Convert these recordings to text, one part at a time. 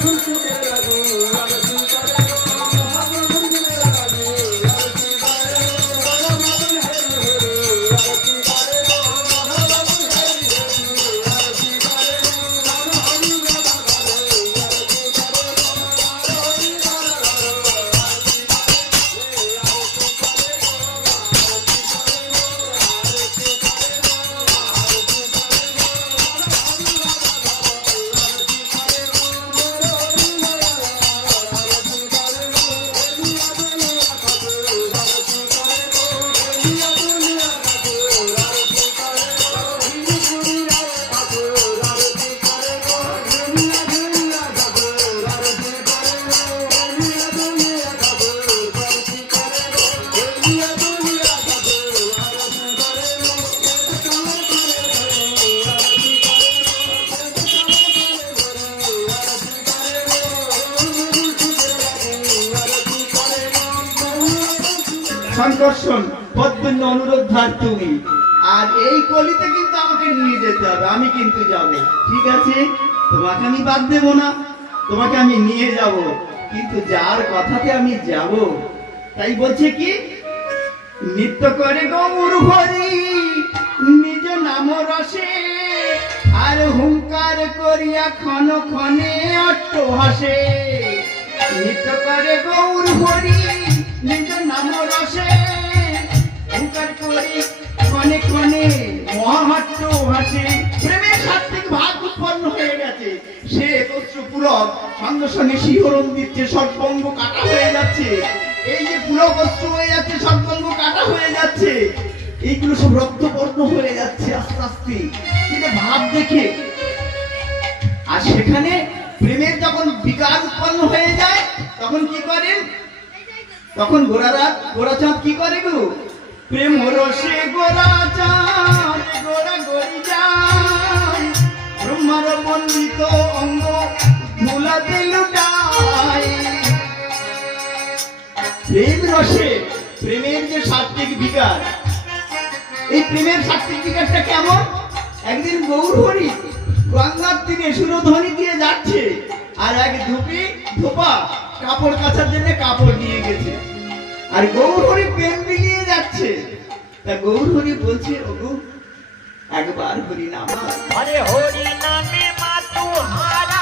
ফুলকো সংকর্ষণ পদ্মন্য অনুরোধ ধার তুমি। আর এই কলিতে কিন্তু আমাকে নিয়ে যেতে হবে, আমি কিন্তু যাব। ঠিক আছে? তোমাকে আমি বাদ দেব না, তোমাকে আমি নিয়ে যাব। কিন্তু যার কথাতে আমি যাব, তাই বলছে কি? নিত্য করে গৌর হরি, নিজ নাম রসে, আর হুঙ্কার করিয়া ক্ষণ ক্ষণে অট্ট হাসে নিত্য করে গৌর হরি ক্ষণে ক্ষণে মহামাত্র ভাগ উৎপন্ন হয়ে গেছে। সে একত্র পুলক সঙ্গে সঙ্গে শিহরণ দিচ্ছে সৎপঙ্গ কাটা হয়ে যাচ্ছে। এই যে পুলক অস্ত্র তখন গোরারা, গোরাচাঁদ কি করে গো? প্রেম রসে গোরা গরি যায়। ব্রহ্মার বন্দিত অঙ্গ ধুলাতে লুটায়। প্রেম রসে প্রেমের যে সাত্বিক বিকার, এই প্রেমের সাত্বিক বিকারটা কেমন? একদিন গৌর হরি গঙ্গার থেকে সুরধ্বনি দিয়ে যাচ্ছে, আর এক ধুপি ধোপা কাপড় কাচার জন্য কাপড় নিয়ে গেছে। আর গৌর হরি প্রেম বিলিয়ে যাচ্ছে। তা গৌর হরি বলছে, ওগো, একবার হরি নাম আরে হরি নামে মাতু হারা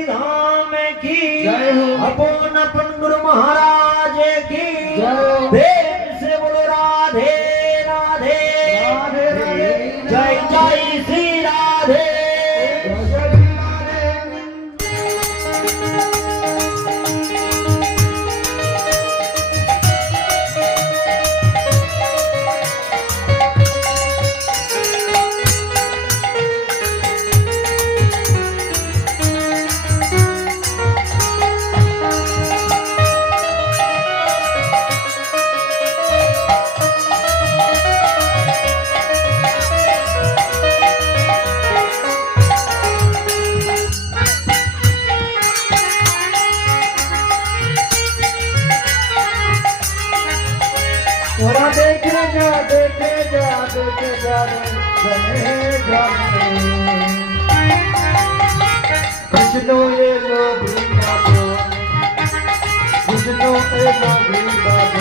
विधान की। अपन अपन गुरु महाराज Krishna Viva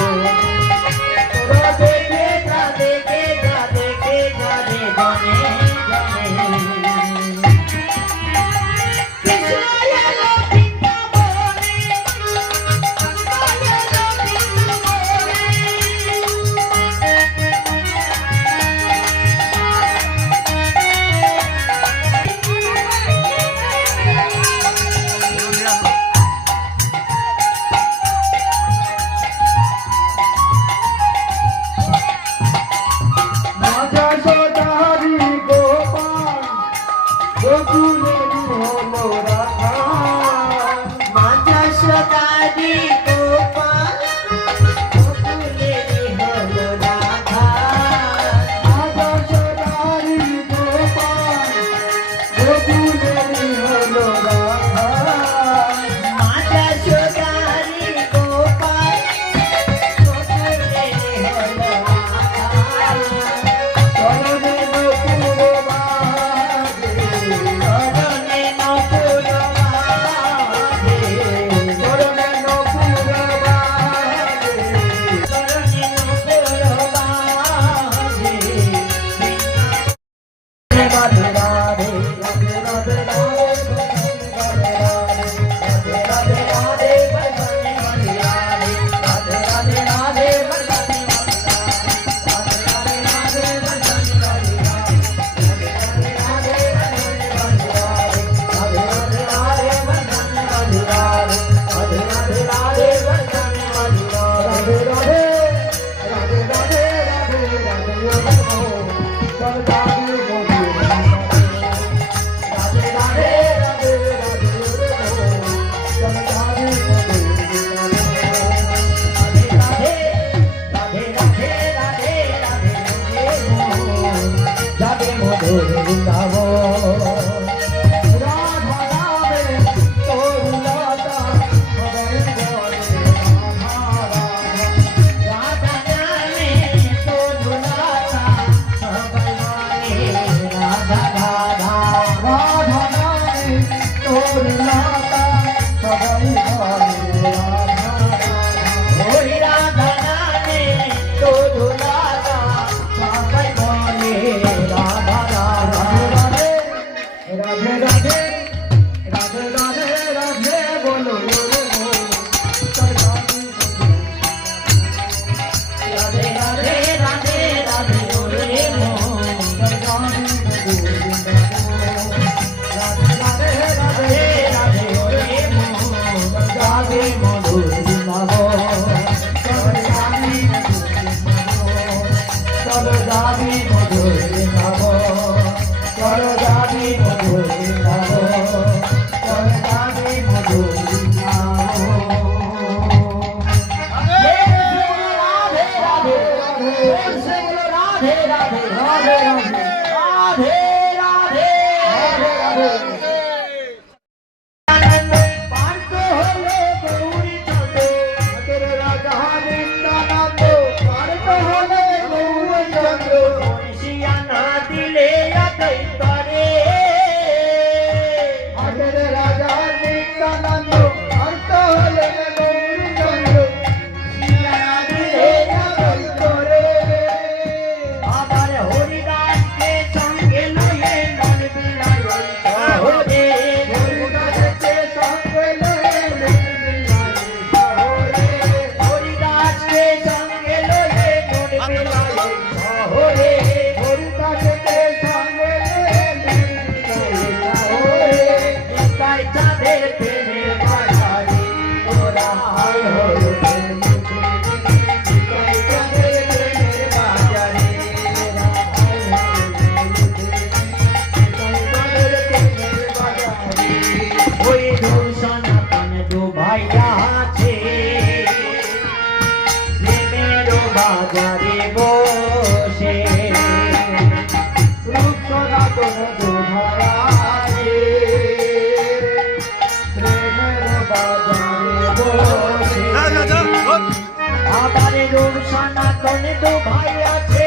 কোন ভাই আছে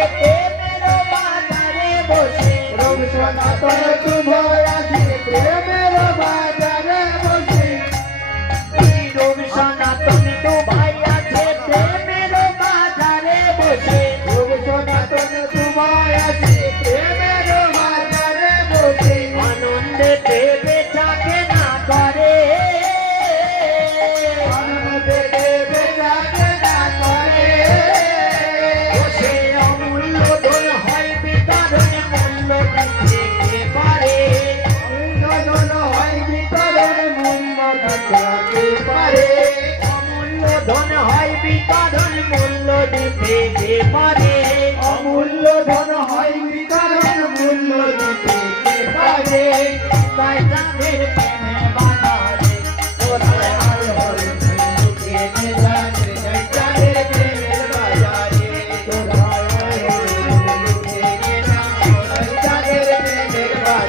দিতে কে পারে। অমূল্য ধন হয় বিতরণ, মূল্য দিতে কে পারে? তাই তাদের প্রেমে বানালে ওরা আর হল কে জানে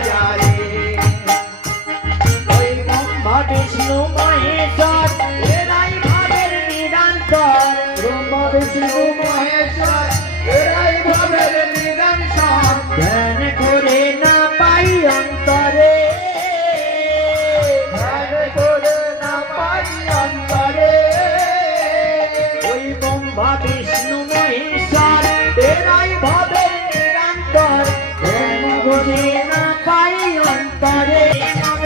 Yeah. Paris.